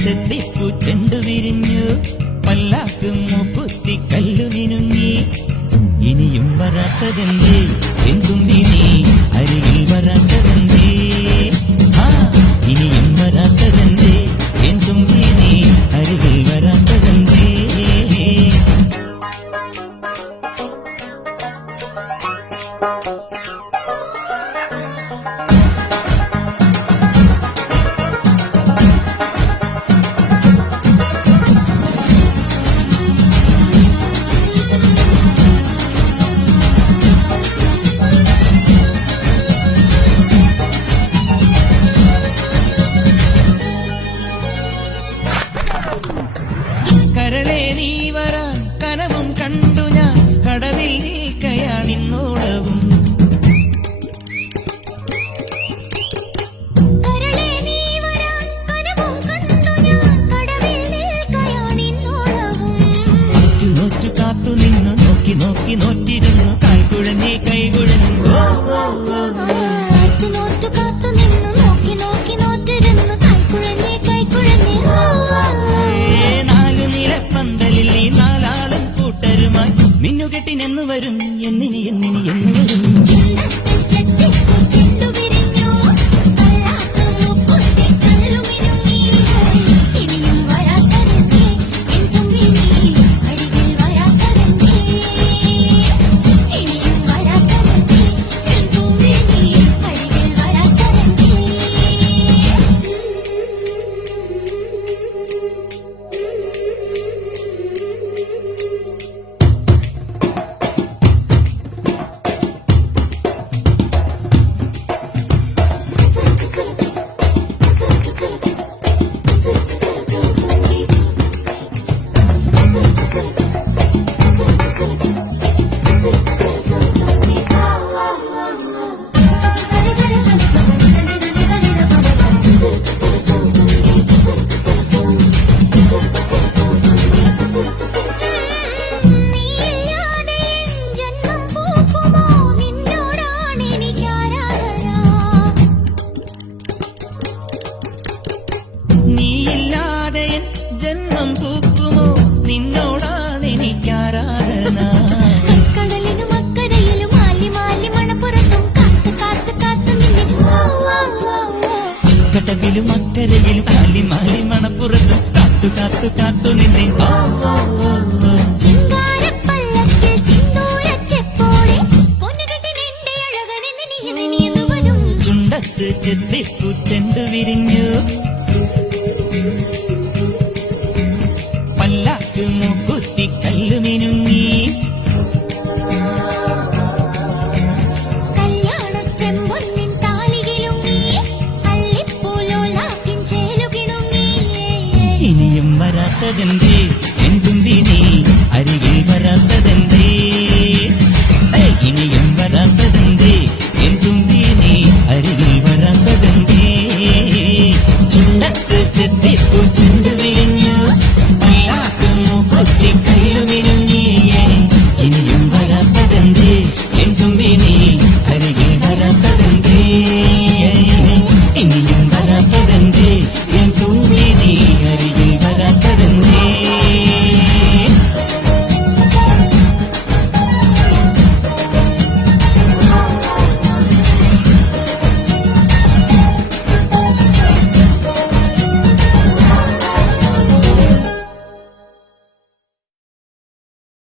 ചെത്തിപ്പൂ ചെണ്ടു വിരിഞ്ഞു പല്ലാക്ക് മൂക്കുത്തി കല്ലു മിനുങ്ങി ഇനിയും വരാത്തതെന്തേ എന്തുമ്പി നീ അരികിൽ വരാത്തതെന്തേ ഇനിയും വരാത്തതെന്തേ എന്തുമ്പി നീ അരികിൽ വരാത്തതെന്തേ കരളേ നീ വരാൻ കനവും കണ്ടു ഞാൻ കടവിൽ നിൽക്കയാണിന്നോളവും നോറ്റു കാത്തു നിന്നു നോക്കി നോക്കി നോറ്റിരുന്നു കാൽക്കുഴഞ്ഞേ കൈകുഴഞ്ഞു മിന്നുകെട്ടിനെന്നു വരും എന്നിനി എന്നിനി എന്നു വരും നീയില്ലാതെ ജന്മം പൂക്കുമോ നിന്നോടാണ് എനിക്കാരാധന കടലിനും അക്കരയിലും മാലി മാലി മണപ്പുറത്തും കാത്തു കാത്തു കാത്തു കടവിലും അക്കരയിലും മാലി മാലി മണപ്പുറത്തും കാത്തു കാത്തു കാത്തു നിന്നെ ചുണ്ടത്ത് ചെത്തിപ്പൂ ചെണ്ടു വിരിഞ്ഞു പല്ലാക്ക് മൂക്കുത്തി കല്ലു മിനുങ്ങി കല്യാണച്ചെമ്പൊന്നിൻ താലികിലുങ്ങി അല്ലിപ്പൂലോലാക്കിൻ ചേലുകിണുങ്ങി ഇനിയും വരാത്തതെന്തേ